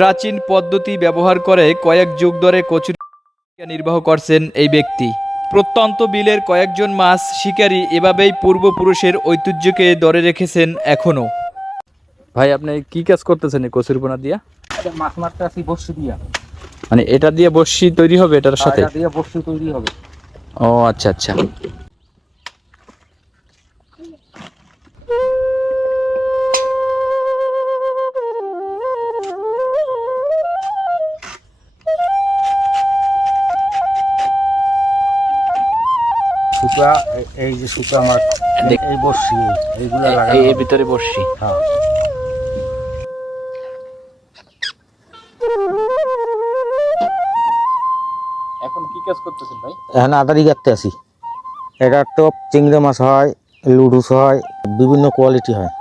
প্রাচীন পদ্ধতি ব্যবহার করে কয়েক যুগ ধরে কচুরি জীবিকা নির্বাহ করছেন এই ব্যক্তি। প্রত্যন্ত বিলের কয়েকজন মাছ শিকারী এভাবেই পূর্বপুরুষের ঐতিহ্যকে ধরে রেখেছেন এখনো। ভাই আপনি কি কাজ করতেছেন এই কচুরিপানা দিয়া? মাছ মারতে আসি বড়শি দিয়া। মানে এটা দিয়ে বড়শি তৈরি হবে এটার সাথে? এটা দিয়ে বড়শি তৈরি হবে। ও আচ্ছা আচ্ছা। সুতা, এই যে সুতা আমার এই বড়শি এইগুলা লাগানো এর ভিতরে বড়শি। হ্যাঁ। এখন কি কাজ করতেছেন ভাই? এখন আদারি কাটতে আসি। এটা টপ চিংড়ি মাছ হয়, লুডুস হয়, বিভিন্ন কোয়ালিটি হয়।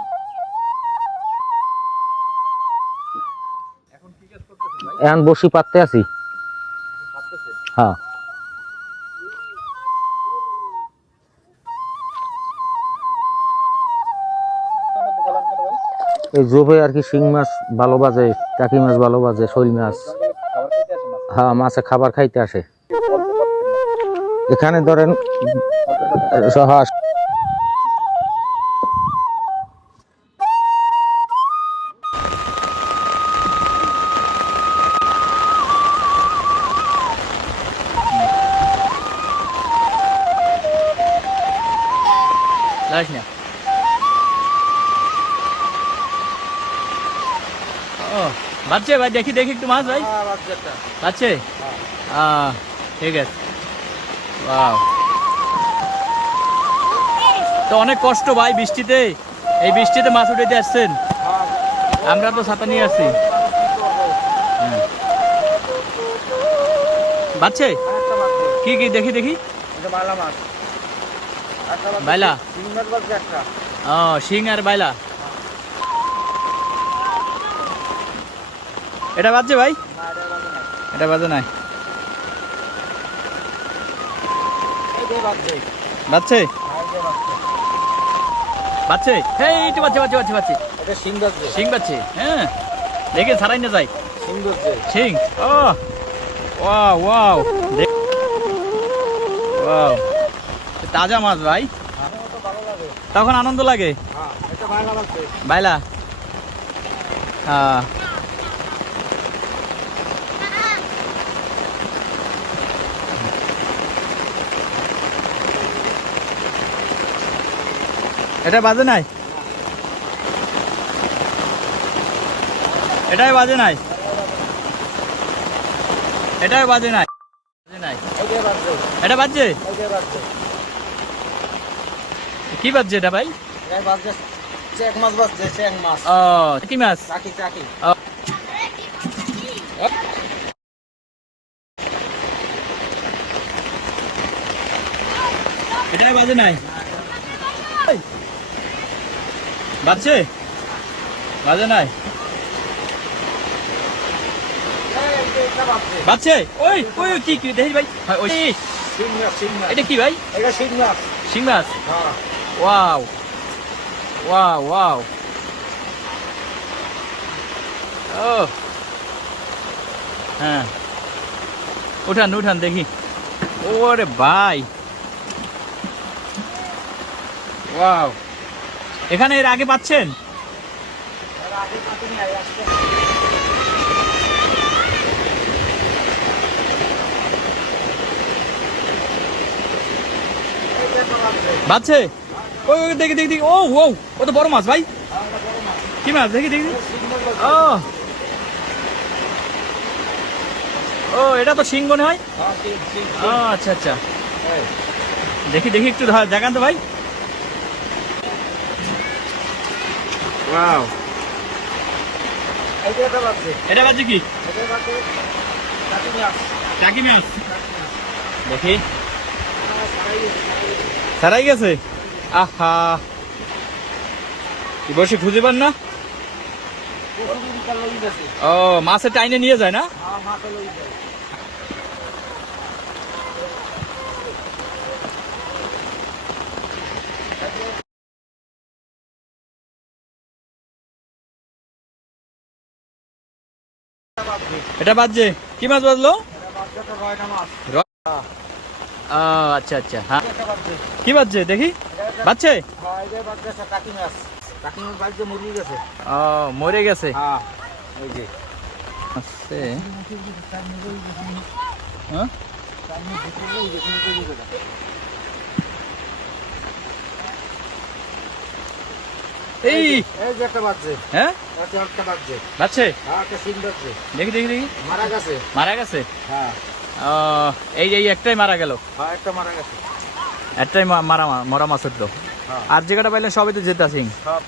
এখন কি কাজ করতেছেন ভাই? এখন বড়শি পাততে আসি। হ্যাঁ। এই জোবে আর কি শিং মাছ ভালো বাজে, টাকি মাছ ভালো বাজে, শৈল মাছ। হ্যাঁ, মাছে খাবার খাইতে আসে। এখানে ধরেন হ্যাঁ, বাচ্চে ভাই, দেখি দেখি একটু মাছ ভাই। বাচ্চে ঠিক আছে। ওয়াও, তো অনেক কষ্ট ভাই বৃষ্টিতে, এই বৃষ্টিতে মাছ উঠাইতে আসছেন। আমরা তো ছাতা নিয়ে আসছি। বাচ্চে কি কি দেখি দেখি। বাইলা, ও শিং আর বাইলা। এটা বাজছে ভাই? এটা বাজে নাই। বাজছে বাজছে, এই একটু বাজছে বাজছে বাজছে বাজছে। শিং বাজছে, হ্যাঁ দেখে ছাড়াই না যায়। শিং, ও ওয়াও ওয়াও, ওয়াও, তাজা মাছ ভাই, তখন আনন্দ লাগে। বাইলা, হ্যাঁ। এটা বাজে নাই, এটাই বাজে নাই, এটাই বাজে নাই, এটা বাজছে। কি বাজছে এটা ভাই? ও কি মাছ? এটাই বাজে নাই, বাজছে বাজে নাই, বাজছে। ওই ওই কি কি দেখি ভাই, ওই এটা কি ভাই? শিং মাছ। ওয়াও ওয়াও ওয়াও, ও হ্যাঁ, উঠান উঠান দেখি। ওরে ভাই, ওয়াও, এখানে এর আগে পাচ্ছেন? বাচ্চে, ওই ওই দেখি দেখি দেখি, ও ও ও তো বড় মাছ ভাই। কি মাছ দেখি দেখি। ও ও, এটা তো শিং মনে হয়। ও আচ্ছা আচ্ছা, দেখি দেখি একটু দেখান তো ভাই। ওয়াও, এটা বাজছে কি? টাকি মাছ, দেখি ছাড়াই গেছে। আহা, বসে খুঁজে পান না? ও মাছের টাইনে নিয়ে যায় না? এটা বাজছে কি মাছ বাজলো? ও আচ্ছা আচ্ছা, হ্যাঁ কি বাজছে দেখি, বাজছে ও মরে গেছে আছে। হ্যাঁ? এই যে একটা বাজছে, হ্যাঁ একটা বাজছে, বাজছে, একটা সিং বাজছে, দেখি দেখি দেখি, মারা গেছে। মারা গেছে। হ্যাঁ ও এই এই একটাই মারা গেল, হ্যাঁ একটা মারা গেছে। একটাই মরা মাছ হতো। হ্যাঁ। আর যে কটা পাইলেন সবই তো জেতা সিং। সব